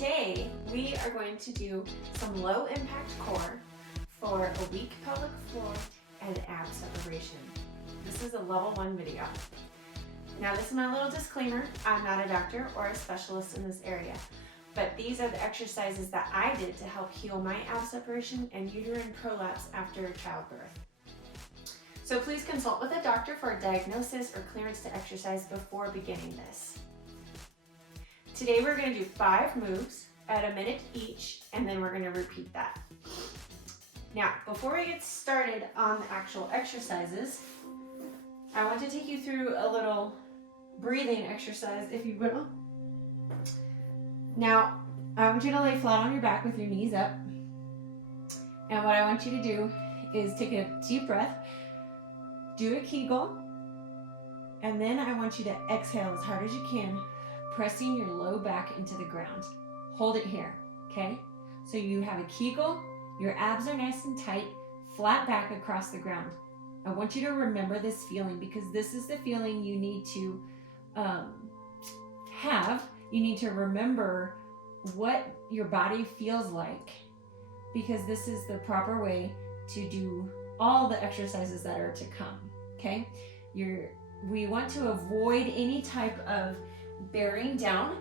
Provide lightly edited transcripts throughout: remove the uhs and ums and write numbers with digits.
Today, we are going to do some low impact core for a weak pelvic floor and ab separation. This is a level 1 video. Now this is my little disclaimer. I'm not a doctor or a specialist in this area, but these are the exercises that I did to help heal my ab separation and uterine prolapse after childbirth. So please consult with a doctor for a diagnosis or clearance to exercise before beginning this. Today we're going to do 5 moves at a minute each, and then we're going to repeat that. Now, before we get started on the actual exercises, I want to take you through a little breathing exercise, if you will. Now, I want you to lay flat on your back with your knees up. And what I want you to do is take a deep breath, do a Kegel, and then I want you to exhale as hard as you can, pressing your low back into the ground. Hold it here, okay? So you have a Kegel, your abs are nice and tight, flat back across the ground. I want you to remember this feeling because this is the feeling you need to have. You need to remember what your body feels like because this is the proper way to do all the exercises that are to come, okay? We want to avoid any type of bearing down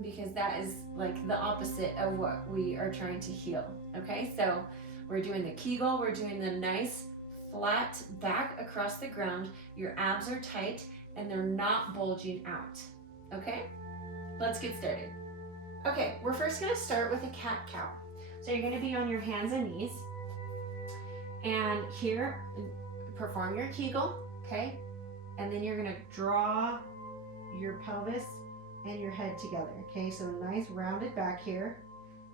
because that is like the opposite of what we are trying to heal, okay? So we're doing the Kegel, we're doing the nice flat back across the ground. Your abs are tight and they're not bulging out, okay? Let's get started. Okay, we're first gonna start with a cat-cow. So you're gonna be on your hands and knees, and here, perform your Kegel, okay? And then you're gonna draw your pelvis and your head together, okay? So nice rounded back here,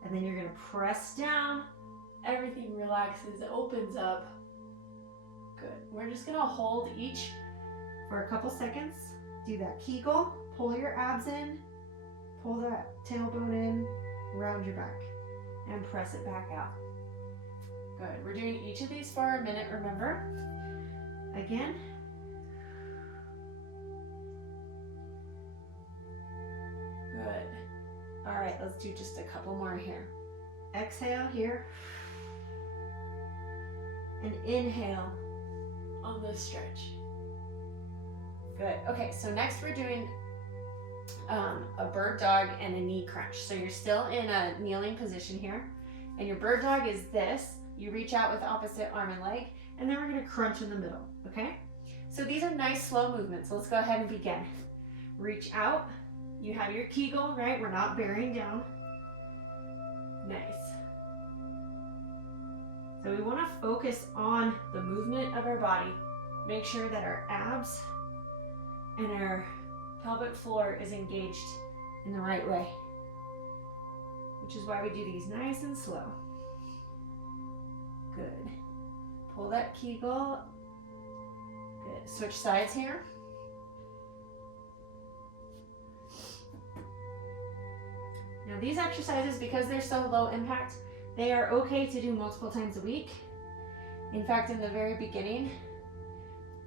and then you're gonna press down. Everything relaxes, opens up. Good. We're just gonna hold each for a couple seconds. Do that Kegel, pull your abs in, pull that tailbone in, round your back, and press it back out. Good. We're doing each of these for a minute, remember? Again. Good. All right, let's do just a couple more here. Exhale here. And inhale on this stretch. Good. Okay, so next we're doing a bird dog and a knee crunch. So you're still in a kneeling position here. And your bird dog is this. You reach out with opposite arm and leg, and then we're gonna crunch in the middle, okay? So these are nice slow movements. So let's go ahead and begin. Reach out. You have your Kegel, right? We're not bearing down. Nice. So we want to focus on the movement of our body. Make sure that our abs and our pelvic floor is engaged in the right way, which is why we do these nice and slow. Good. Pull that Kegel. Good. Switch sides here. Now these exercises, because they're so low impact, they are okay to do multiple times a week. In fact, in the very beginning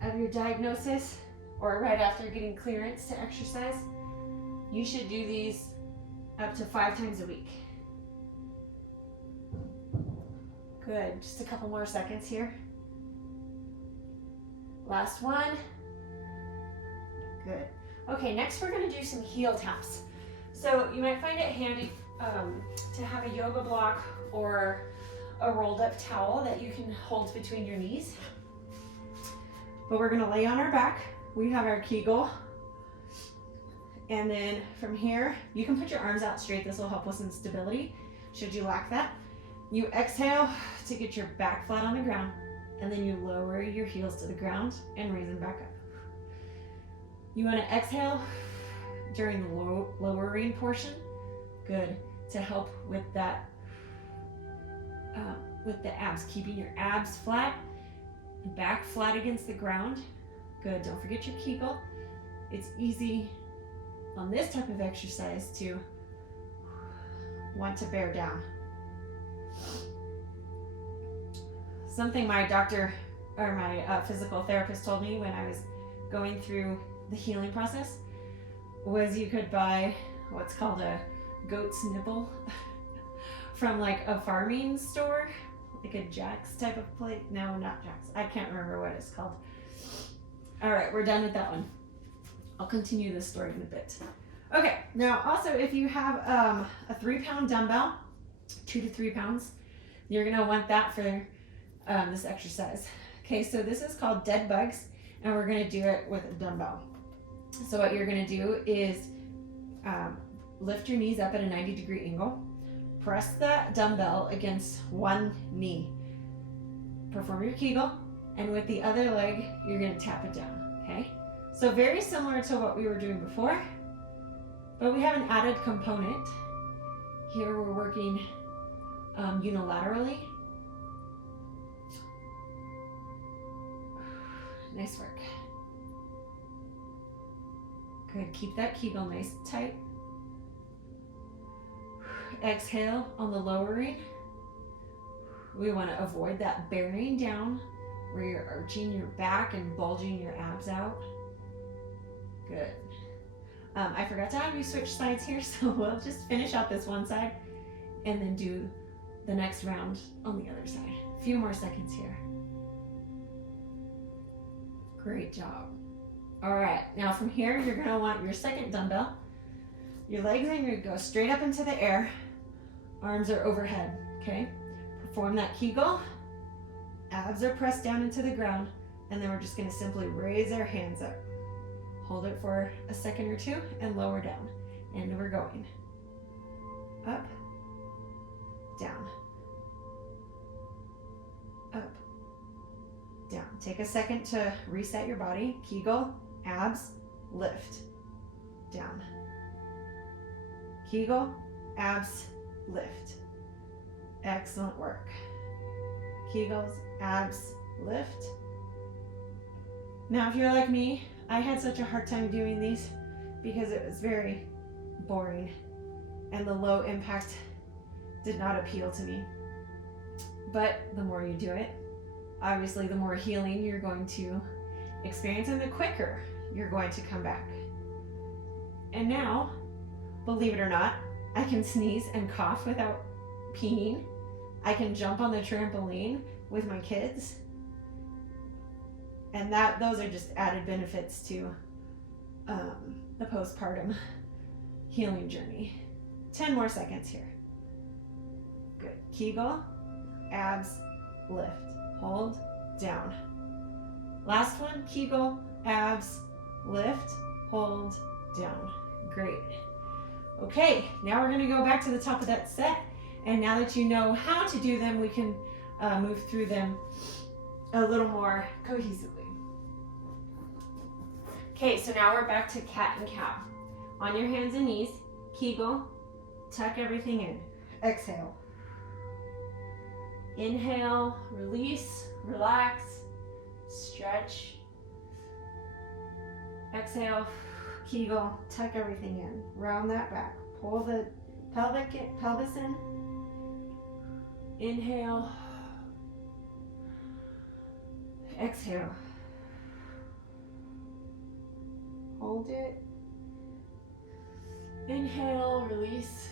of your diagnosis or right after getting clearance to exercise, you should do these up to 5 times a week. Good, just a couple more seconds here. Last one. Good. Okay, next we're gonna do some heel taps. So you might find it handy to have a yoga block or a rolled up towel that you can hold between your knees. But we're gonna lay on our back. We have our Kegel. And then from here, you can put your arms out straight. This will help with some stability, should you lack that. You exhale to get your back flat on the ground, and then you lower your heels to the ground and raise them back up. You wanna exhale during the lowering portion, good, to help with that, with the abs, keeping your abs flat, back flat against the ground, good. Don't forget your Kegel. It's easy on this type of exercise to want to bear down. Something my doctor or my physical therapist told me when I was going through the healing process was you could buy what's called a goat's nipple from like a farming store, like a Jack's type of plate. No, not Jack's. I can't remember what it's called. All right, we're done with that one. I'll continue this story in a bit. Okay, now also if you have a 3-pound dumbbell, 2 to 3 pounds, you're gonna want that for this exercise. Okay, so this is called dead bugs, and we're gonna do it with a dumbbell. So what you're gonna do is lift your knees up at a 90-degree angle, press that dumbbell against one knee, perform your Kegel, and with the other leg, you're gonna tap it down, okay? So very similar to what we were doing before, but we have an added component. Here we're working unilaterally. Nice work. Good, keep that Kegel nice and tight. Exhale on the lowering. We want to avoid that bearing down where you're arching your back and bulging your abs out. Good. I forgot to have you switch sides here, so we'll just finish out this one side and then do the next round on the other side. A few more seconds here. Great job. All right, now from here, you're gonna want your second dumbbell. Your legs are gonna go straight up into the air. Arms are overhead, okay? Perform that Kegel. Abs are pressed down into the ground, and then we're just gonna simply raise our hands up. Hold it for a second or two and lower down. And we're going. Up, down, up, down. Take a second to reset your body. Kegel, abs, lift, down. Kegel, abs, lift. Excellent work. Kegels, abs, lift. Now, if you're like me, I had such a hard time doing these because it was very boring and the low impact did not appeal to me. But the more you do it, obviously the more healing you're going to experience and the quicker you're going to come back. And now, believe it or not, I can sneeze and cough without peeing. I can jump on the trampoline with my kids. And those are just added benefits to the postpartum healing journey. 10 more seconds here. Good. Kegel, abs, lift, hold, down. Last one, Kegel, abs, lift, hold, down. Great. Okay, now we're gonna go back to the top of that set. And now that you know how to do them, we can move through them a little more cohesively. Okay, so now we're back to cat and cow. On your hands and knees, Kegel, tuck everything in. Exhale. Inhale, release, relax, stretch. Exhale, Kegel, tuck everything in. Round that back. Pull the pelvis in. Inhale. Exhale. Hold it. Inhale, release.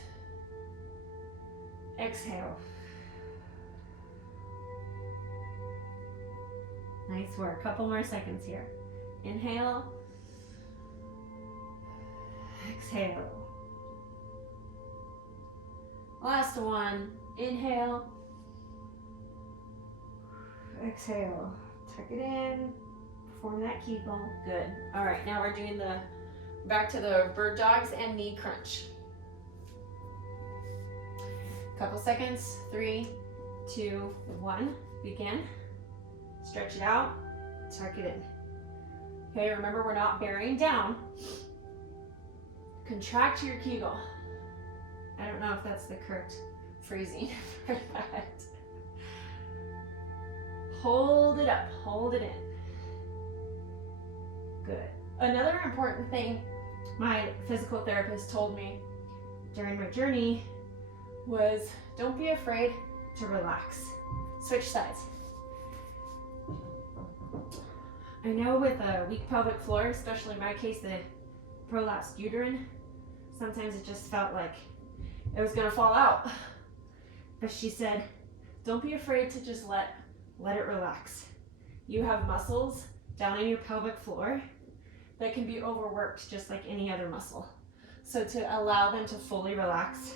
Exhale. Nice work. Couple more seconds here. Inhale. Exhale. Last one. Inhale. Exhale. Tuck it in. Perform that Kegel. Good. All right, now we're doing back to the bird dogs and knee crunch. Couple seconds. 3, 2, 1. Begin. Stretch it out. Tuck it in. Okay, remember we're not bearing down. Contract your Kegel. I don't know if that's the correct phrasing for that. Hold it up. Hold it in. Good. Another important thing my physical therapist told me during my journey was don't be afraid to relax. Switch sides. I know with a weak pelvic floor, especially in my case, the prolapsed uterine, sometimes it just felt like it was gonna fall out. But she said, don't be afraid to just let it relax. You have muscles down in your pelvic floor that can be overworked just like any other muscle. So to allow them to fully relax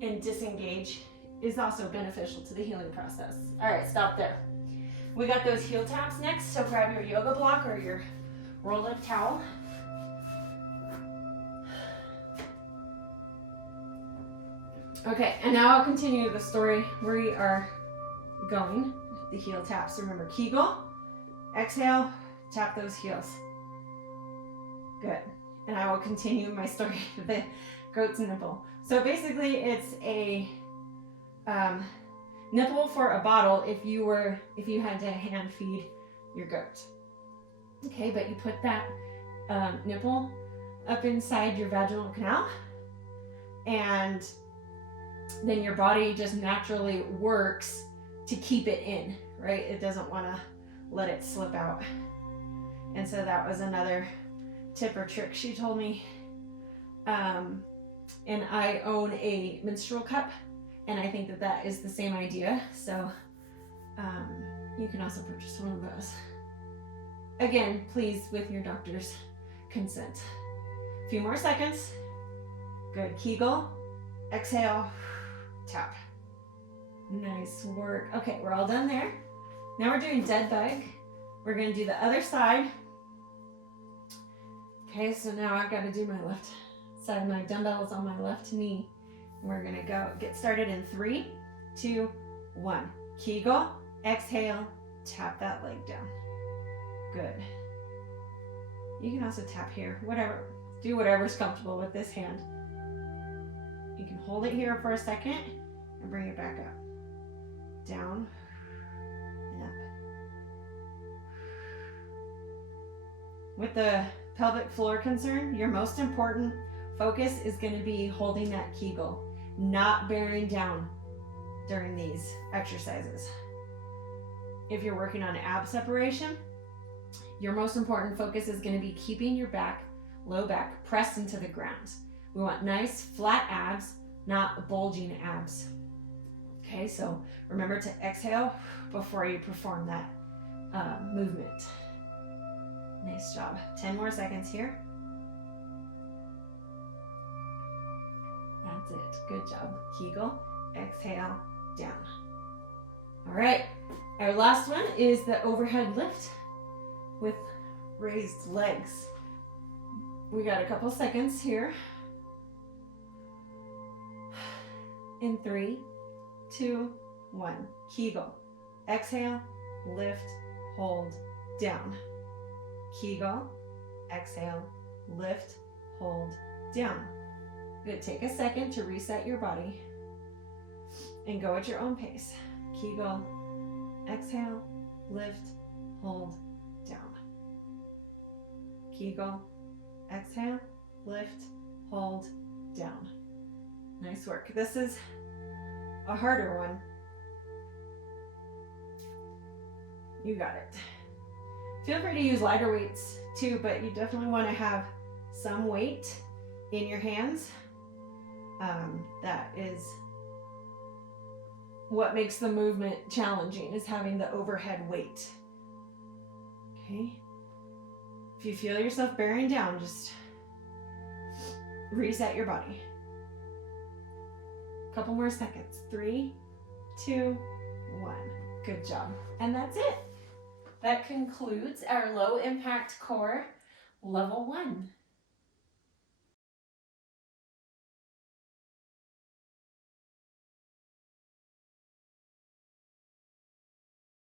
and disengage is also beneficial to the healing process. All right, stop there. We got those heel taps next, so grab your yoga block or your roll-up towel. Okay, and now I'll continue the story where we are going. The heel taps. Remember, Kegel, exhale, tap those heels. Good. And I will continue my story with the goat's nipple. So basically it's a nipple for a bottle if you had to hand feed your goat. Okay, but you put that nipple up inside your vaginal canal, and then your body just naturally works to keep it in, right? It doesn't want to let it slip out. And so that was another tip or trick she told me. And I own a menstrual cup, and I think that is the same idea. So you can also purchase one of those. Again, please, with your doctor's consent. A few more seconds. Good. Kegel, exhale, tap. Nice work. Okay, we're all done there. Now we're doing dead bug. We're going to do the other side. Okay, so now I've got to do my left side. My dumbbells on my left knee. We're going to get started in 3, 2, 1. Kegel, exhale, tap that leg down. Good. You can also tap here, do whatever's comfortable with this hand. You can hold it here for a second and bring it back up. Down and up. With the pelvic floor concern, your most important focus is going to be holding that Kegel, not bearing down during these exercises. If you're working on ab separation, your most important focus is going to be keeping your back, low back, pressed into the ground. We want nice flat abs, not bulging abs. Okay, so remember to exhale before you perform that movement. Nice job. 10 more seconds here. That's it. Good job. Kegel, exhale, down. All right, our last one is the overhead lift with raised legs. We got a couple seconds here. In 3, 2, 1. Kegel. Exhale, lift, hold, down. Kegel, exhale, lift, hold, down. Good. Take a second to reset your body and go at your own pace. Kegel, exhale, lift, hold, down. Kegel, exhale, lift, hold, down. Nice work. This is a harder one. You got it. Feel free to use lighter weights too, but you definitely want to have some weight in your hands. That is what makes the movement challenging, is having the overhead weight. Okay. If you feel yourself bearing down, just reset your body. Couple more seconds. 3, 2, 1. Good job. And that's it. That concludes our low impact core level 1.